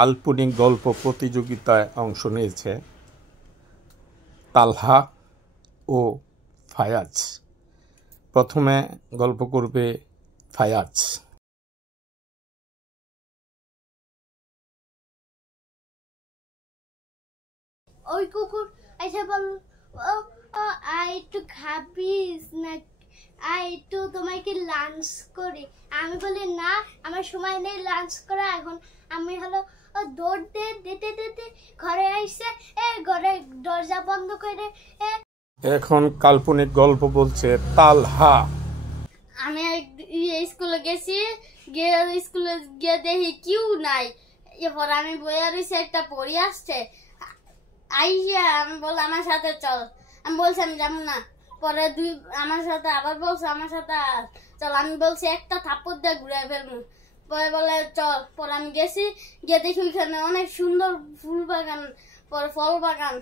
কাল্পনিক গল্প প্রতিযোগিতায় অংশ নিয়েছে তালহা ও ফায়াজ। প্রথমে গল্প করবে ফায়াজ। ওই কুকুর এসে বল, ও ও একটু খাবিস না, একটু তোমাকে লাঞ্চ করি। আমি বলি না, আমার সময় নেই লাঞ্চ করা। এখন আমি হলো দৌড় দিতে দিতে ঘরে আইসে, ঘরে দরজা বন্ধ করে। এখন কাল্পনিক গল্প বলছে তালহা। আমি স্কুলে গেছি, গিয়ে স্কুলে গিয়ে দেখি কেউ নাই। এরপর আমি বইয়া রয়েছি, একটা পড়ি আসছে, আইসা আমি বললাম আমার সাথে চল। আমি বলছি আমি যাবো না। পরে আমার সাথে আবার বলছে আমার সাথে চল। আমি বলছি একটা থাপ্পড় দিয়ে ঘুরে ফেলবো। পরে বলে চল। পরে আমি গেছি, গিয়ে দেখি ওইখানে অনেক সুন্দর ফুল বাগান, পরে ফল বাগান।